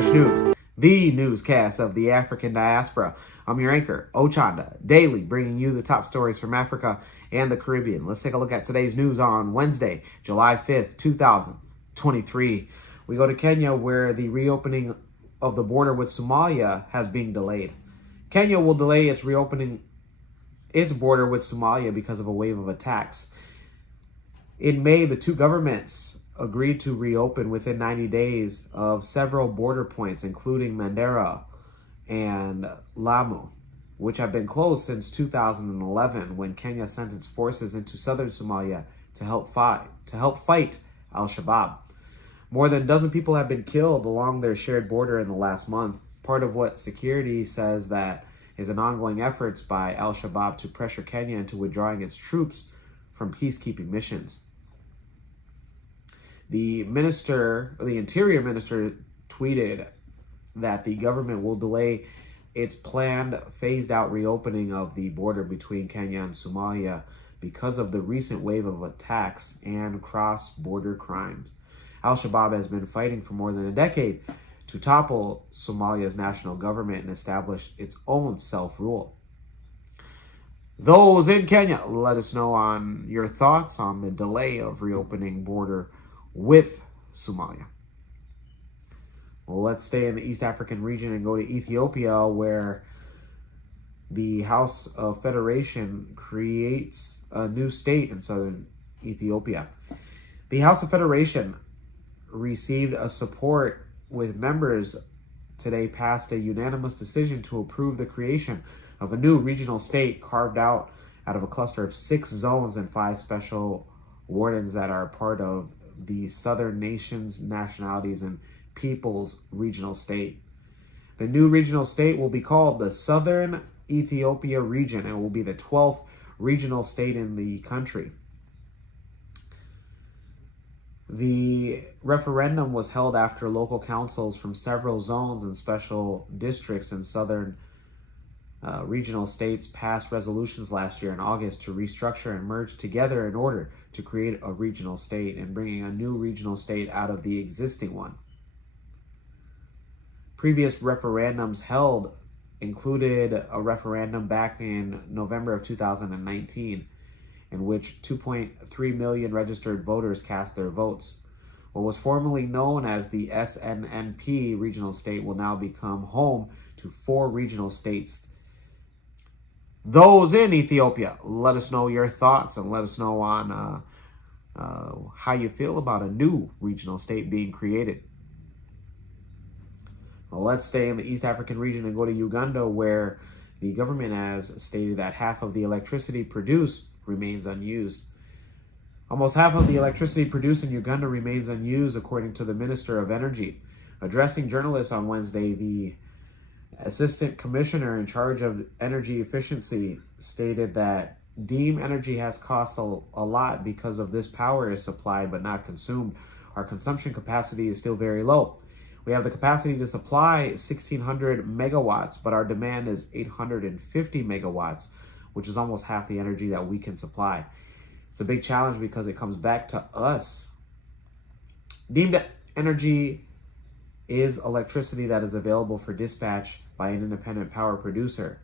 Kush News, the newscast of the African diaspora. I'm your anchor, Ochanda, daily bringing you the top stories from Africa and the Caribbean. Let's take a look at today's news on Wednesday, July 5th, 2023. We go to Kenya, where the reopening of the border with Somalia has been delayed. Kenya will delay its reopening its border with Somalia because of a wave of attacks. In May, the two governments agreed to reopen within 90 days of several border points, including Mandera and Lamu, which have been closed since 2011, when Kenya sent its forces into southern Somalia to help fight Al-Shabaab. More than a dozen people have been killed along their shared border in the last month, part of what security says that is an ongoing efforts by Al-Shabaab to pressure Kenya into withdrawing its troops from peacekeeping missions. The Interior Minister tweeted that the government will delay its planned phased-out reopening of the border between Kenya and Somalia because of the recent wave of attacks and cross-border crimes. Al-Shabaab has been fighting for more than a decade to topple Somalia's national government and establish its own self-rule. Those in Kenya, let us know on your thoughts on the delay of reopening border with Somalia. Well, let's stay in the East African region and go to Ethiopia, where the House of Federation creates a new state in southern Ethiopia. The House of Federation received a support with members today passed a unanimous decision to approve the creation of a new regional state carved out of a cluster of 6 zones and 5 special wardens that are part of the Southern Nations, Nationalities, and Peoples Regional State. The new regional state will be called the Southern Ethiopia Region and will be the 12th regional state in the country. The referendum was held after local councils from several zones and special districts in southern regional states passed resolutions last year in August to restructure and merge together in order to create a regional state and bringing a new regional state out of the existing one. Previous referendums held included a referendum back in November of 2019, in which 2.3 million registered voters cast their votes. What was formerly known as the SNNP regional state will now become home to 4 regional states. Those in Ethiopia, let us know your thoughts and let us know on how you feel about a new regional state being created. Well, let's stay in the East African region and go to Uganda, where the government has stated that half of the electricity produced remains unused. Almost half of the electricity produced in Uganda remains unused, according to the Minister of Energy. Addressing journalists on Wednesday, the Assistant Commissioner in charge of energy efficiency stated that Deem Energy has cost a lot because of this power is supplied but not consumed. Our consumption capacity is still very low. We have the capacity to supply 1,600 megawatts, but our demand is 850 megawatts, which is almost half the energy that we can supply. It's a big challenge because it comes back to us. Deemed energy is electricity that is available for dispatch by an independent power producer,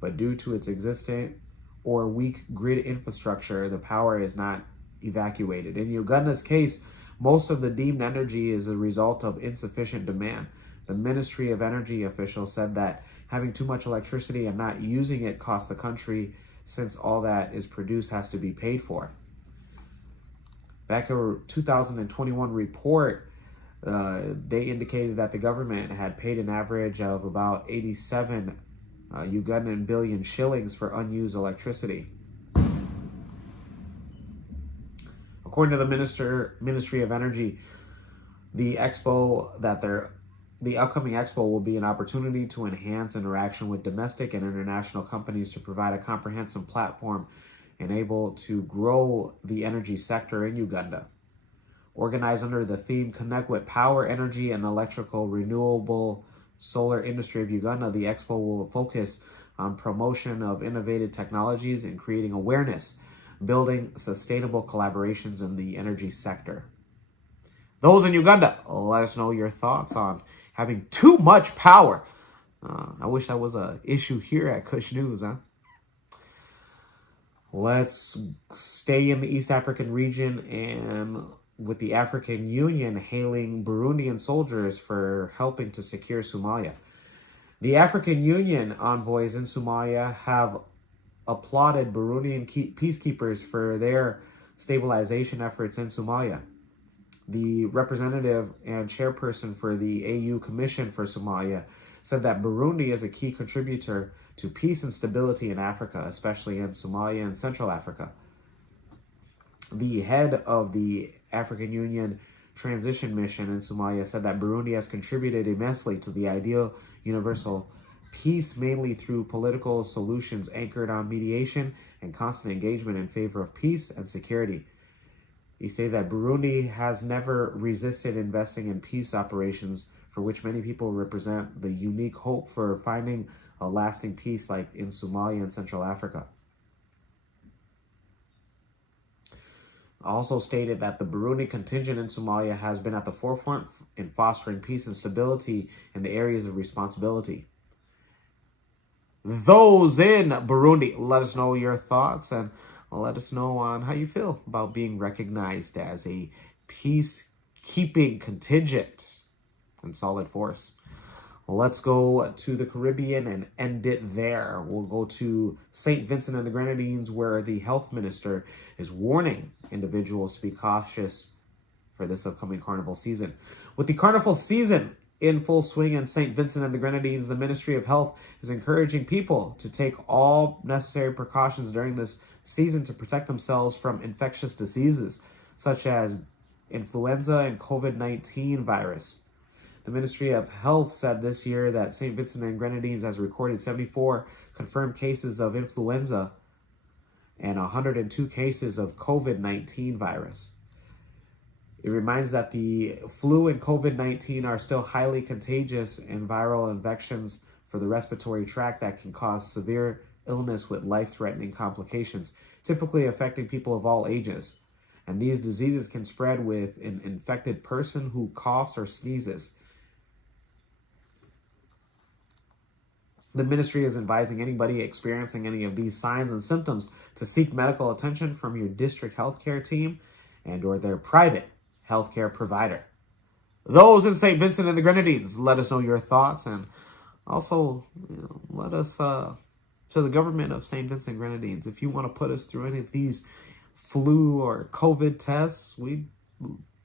but due to its existent or weak grid infrastructure, the power is not evacuated. In Uganda's case, most of the deemed energy is a result of insufficient demand. The Ministry of Energy official said that having too much electricity and not using it costs the country, since all that is produced has to be paid for. Back in a 2021 report, they indicated that the government had paid an average of about 87 Ugandan billion shillings for unused electricity. According to the Ministry of Energy, the upcoming expo will be an opportunity to enhance interaction with domestic and international companies to provide a comprehensive platform and able to grow the energy sector in Uganda. Organized under the theme Connect with Power, Energy, and Electrical Renewable Solar Industry of Uganda, the expo will focus on promotion of innovative technologies and creating awareness, building sustainable collaborations in the energy sector. Those in Uganda, let us know your thoughts on having too much power. I wish that was an issue here at Kush News, huh? Let's stay in the East African region, and with the African Union hailing Burundian soldiers for helping to secure Somalia. The African Union envoys in Somalia have applauded Burundian peacekeepers for their stabilization efforts in Somalia. The representative and chairperson for the AU Commission for Somalia said that Burundi is a key contributor to peace and stability in Africa, especially in Somalia and Central Africa. The head of the African Union Transition Mission in Somalia said that Burundi has contributed immensely to the ideal universal peace, mainly through political solutions anchored on mediation and constant engagement in favor of peace and security. He stated that Burundi has never resisted investing in peace operations, for which many people represent the unique hope for finding a lasting peace like in Somalia and Central Africa. Also stated that the Burundi contingent in Somalia has been at the forefront in fostering peace and stability in the areas of responsibility. Those in Burundi, let us know your thoughts and let us know on how you feel about being recognized as a peacekeeping contingent and solid force. Let's go to the Caribbean and end it there. We'll go to St. Vincent and the Grenadines, where the health minister is warning individuals to be cautious for this upcoming carnival season. With the carnival season in full swing in St. Vincent and the Grenadines, the Ministry of Health is encouraging people to take all necessary precautions during this season to protect themselves from infectious diseases such as influenza and COVID-19 virus. The Ministry of Health said this year that St. Vincent and Grenadines has recorded 74 confirmed cases of influenza and 102 cases of COVID-19 virus. It reminds that the flu and COVID-19 are still highly contagious and viral infections for the respiratory tract that can cause severe illness with life-threatening complications, typically affecting people of all ages. And these diseases can spread with an infected person who coughs or sneezes. The ministry is advising anybody experiencing any of these signs and symptoms to seek medical attention from your district healthcare team and or their private healthcare provider. Those in St. Vincent and the Grenadines, let us know your thoughts, and also let us to the government of St. Vincent and Grenadines, if you want to put us through any of these flu or COVID tests, we'd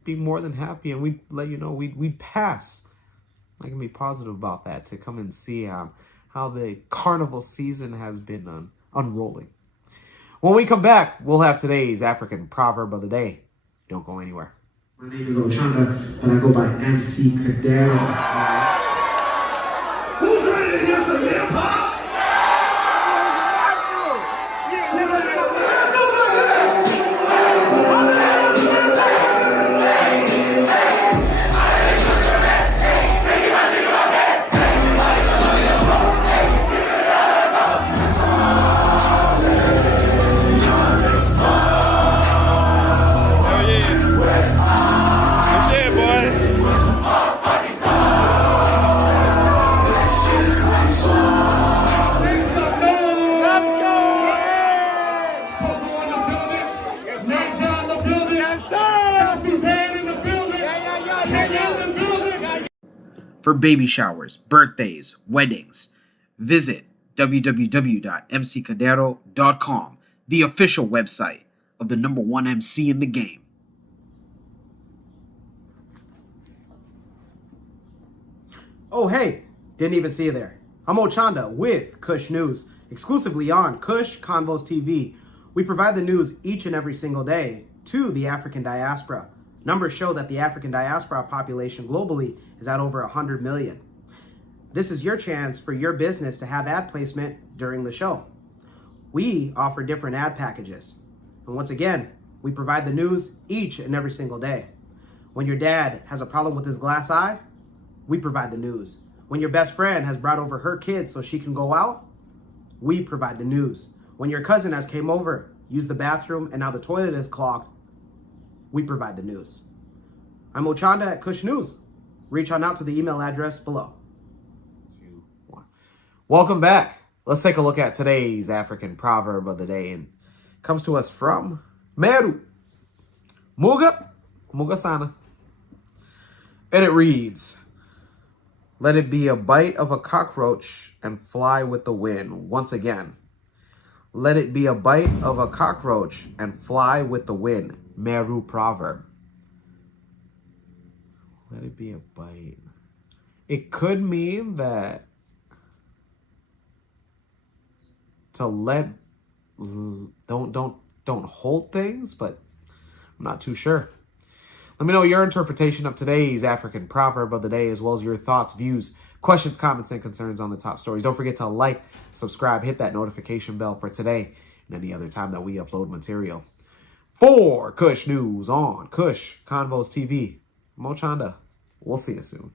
be more than happy, and we'd let you know we'd pass. I can be positive about that, to come and see how the carnival season has been unrolling. When we come back, we'll have today's African proverb of the day. Don't go anywhere. My name is Ochanda, but I go by MC Cadero. Who's ready to hear some hip hop? For baby showers, birthdays, weddings, visit www.mccadero.com, the official website of the #1 MC in the game. Oh, hey, didn't even see you there. I'm Ochanda with Kush News, exclusively on Kush Convos TV. We provide the news each and every single day to the African diaspora. Numbers show that the African diaspora population globally is at over 100 million. This is your chance for your business to have ad placement during the show. We offer different ad packages. And once again, we provide the news each and every single day. When your dad has a problem with his glass eye, we provide the news. When your best friend has brought over her kids so she can go out, we provide the news. When your cousin has came over, used the bathroom, and now the toilet is clogged, we provide the news. I'm Ochanda at Kush News. reach on out to the email address below. Welcome back. Let's take a look at today's African proverb of the day, and it comes to us from Meru. Muga sana. And it reads, let it be a bite of a cockroach and fly with the wind. Once again, let it be a bite of a cockroach and fly with the wind. Meru proverb. Let it be a bite. It could mean that to don't hold things, but I'm not too sure. Let me know your interpretation of today's African proverb of the day, as well as your thoughts, views, questions, comments, and concerns on the top stories. Don't forget to like, subscribe, hit that notification bell for today and any other time that we upload material. For Kush News on Kush Convos TV, Mo Chanda. We'll see you soon.